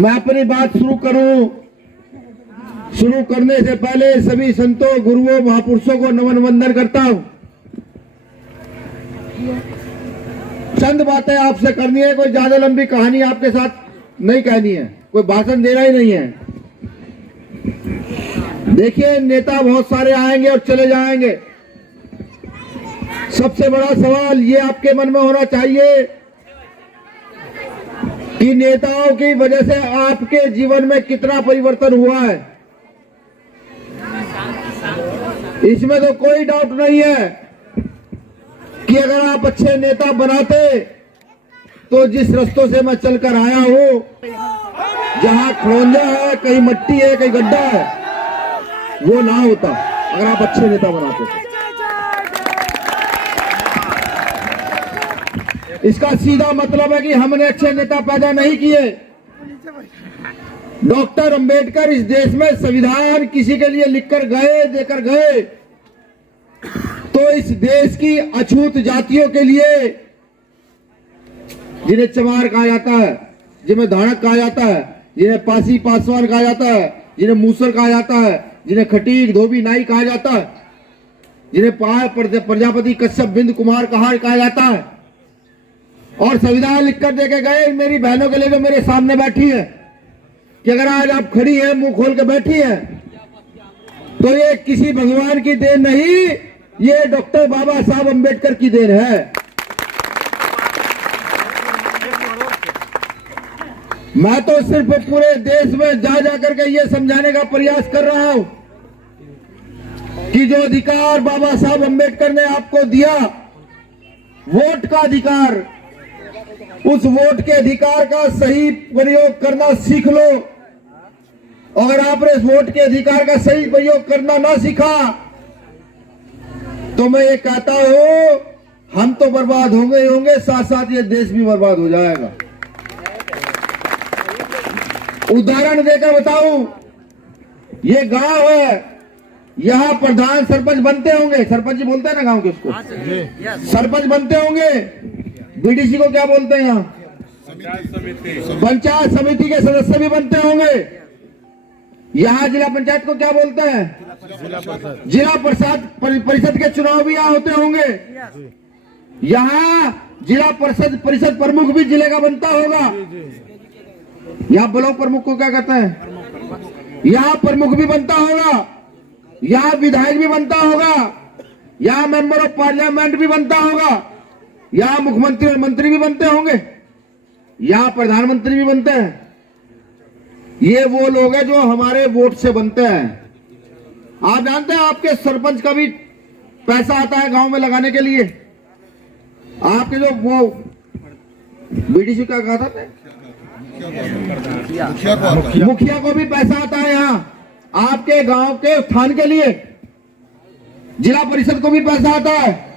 मैं अपनी बात शुरू करने से पहले सभी संतों, गुरुओं, महापुरुषों को नमन वंदन करता हूं। चंद बातें आपसे करनी है, कोई ज्यादा लंबी कहानी आपके साथ नहीं कहनी है, कोई भाषण देना ही नहीं है। देखिए, नेता बहुत सारे आएंगे और चले जाएंगे। सबसे बड़ा सवाल ये आपके मन में होना चाहिए कि नेताओं की वजह से आपके जीवन में कितना परिवर्तन हुआ है। इसमें तो कोई डाउट नहीं है कि अगर आप अच्छे नेता बनाते तो जिस रास्तों से मैं चलकर आया हूं, जहां खड़ोंजा है, कहीं मट्टी है, कहीं गड्ढा है, वो ना होता अगर आप अच्छे नेता बनाते। इसका सीधा मतलब है कि हमने अच्छे नेता पैदा नहीं किए। डॉक्टर अंबेडकर इस देश में संविधान किसी के लिए लिखकर गए, देकर गए, तो इस देश की अछूत जातियों के लिए, जिन्हें चमार कहा जाता है, जिन्हें धाड़क कहा जाता है, जिन्हें पासी पासवान कहा जाता है, जिन्हें मूसर कहा जाता है, जिन्हें खटीक, धोबी, नाई कहा जाता है, जिन्हें प्रजापति, कश्यप, बिंद कुमार कहा जाता है, और संविधान लिखकर देके गए मेरी बहनों के लिए जो मेरे सामने बैठी है, कि अगर आज आप खड़ी हैं, मुंह खोल के बैठी हैं, तो ये किसी भगवान की देन नहीं, ये डॉक्टर बाबा साहब अंबेडकर की देन है। मैं तो सिर्फ पूरे देश में जा करके ये समझाने का प्रयास कर रहा हूं कि जो अधिकार बाबा साहब अंबेडकर ने आपको दिया, वोट का अधिकार, उस वोट के अधिकार का सही प्रयोग करना सीख लो। अगर आपने इस वोट के अधिकार का सही प्रयोग करना ना सीखा तो मैं ये कहता हूं, हम तो बर्बाद होंगे, साथ साथ ये देश भी बर्बाद हो जाएगा। उदाहरण देकर बताऊं, ये गांव है, यहां प्रधान सरपंच बनते होंगे, सरपंच जी बोलते हैं ना गांव के उसको, सरपंच बनते होंगे। बीडीसी को क्या बोलते हैं यहाँ? पंचायत समिति के सदस्य भी बनते होंगे। यहाँ जिला पंचायत को क्या बोलते हैं? जिला परिषद के चुनाव भी यहाँ होते होंगे। यहाँ जिला परिषद प्रमुख भी जिले का बनता होगा। यहाँ ब्लॉक प्रमुख को क्या कहते हैं? यहाँ प्रमुख भी बनता होगा, यहाँ विधायक भी बनता होगा, यहाँ मेंबर ऑफ पार्लियामेंट भी बनता होगा, यहाँ मुख्यमंत्री और मंत्री भी बनते होंगे, यहाँ प्रधानमंत्री भी बनते हैं। ये वो लोग हैं जो हमारे वोट से बनते हैं। आप जानते हैं आपके सरपंच का भी पैसा आता है गांव में लगाने के लिए। आपके जो वो बीडीसी का कहा था, मुखिया को भी पैसा आता है यहाँ आपके गांव के उत्थान के लिए। जिला परिषद को भी पैसा आता है,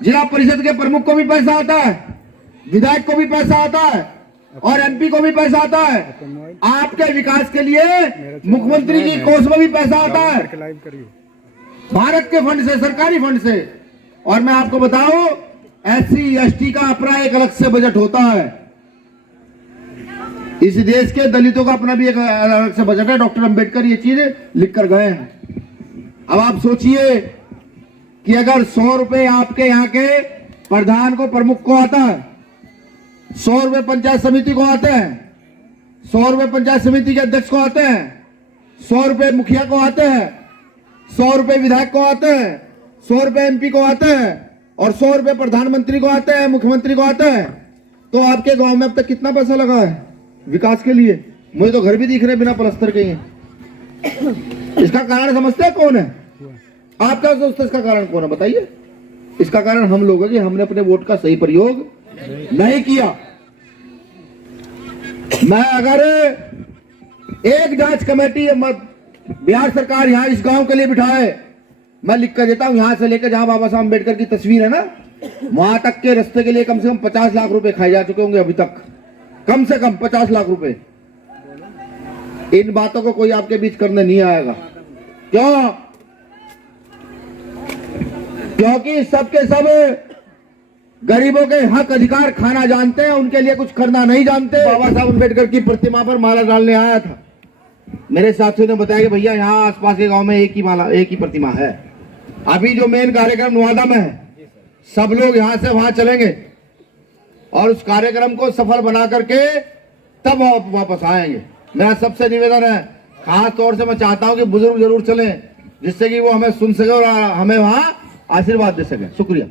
जिला परिषद के प्रमुख को भी पैसा आता है, विधायक को भी पैसा आता है, और एमपी को भी पैसा आता है। आपके विकास के लिए मुख्यमंत्री की कोष में भी पैसा आता है, भारत के फंड से, सरकारी फंड से। और मैं आपको बताऊं, SC ST का अपना एक अलग से बजट होता है। इस देश के दलितों का अपना भी एक अलग से बजट है। डॉक्टर अंबेडकर ये चीज लिख कर गए हैं। अब आप सोचिए कि अगर 100 रुपए आपके यहाँ के प्रधान को, प्रमुख को आता है, 100 रुपए पंचायत समिति को आते हैं, 100 रुपए पंचायत समिति के अध्यक्ष को आते हैं, 100 रुपए मुखिया को आते हैं, 100 रुपए विधायक को आते हैं, 100 रुपए MP को आते हैं, और 100 रुपए प्रधानमंत्री को आते हैं, मुख्यमंत्री को आते हैं, तो आपके गांव में अब तक कितना पैसा लगा है विकास के लिए? मुझे तो घर भी दिख रहे बिना प्लस्तर के हैं। इसका कारण समझते हैं कौन है? आप क्या सोचते हैं इसका कारण कौन है? बताइए। इसका कारण हम लोग हैं कि हमने अपने वोट का सही प्रयोग नहीं किया। मैं अगर एक जांच कमेटी बिहार सरकार यहां इस गांव के लिए बिठाए, मैं लिख कर देता हूं, यहां से लेकर जहां बाबा साहब अम्बेडकर की तस्वीर है ना, वहां तक के रास्ते के लिए कम से कम 50 लाख रुपए खाए जा चुके होंगे अभी तक, कम से कम 50 लाख रुपए। इन बातों को कोई आपके बीच करने नहीं आएगा। क्यों? क्योंकि सबके सब गरीबों के हक अधिकार खाना जानते हैं, उनके लिए कुछ करना नहीं जानते। बाबा साहब अम्बेडकर की प्रतिमा पर माला डालने आया था, मेरे साथियों ने बताया कि भैया यहाँ आसपास के गांव में एक ही प्रतिमा है। अभी जो मेन कार्यक्रम नवादा में है, सब लोग यहाँ से वहां चलेंगे और उस कार्यक्रम को सफल बना करके तब वापस आएंगे। मेरा सबसे निवेदन है, खास तौर से मैं चाहता हूं कि बुजुर्ग जरूर चलें, जिससे कि वो हमें सुन सके और हमें वहां आशीर्वाद दे सके। शुक्रिया।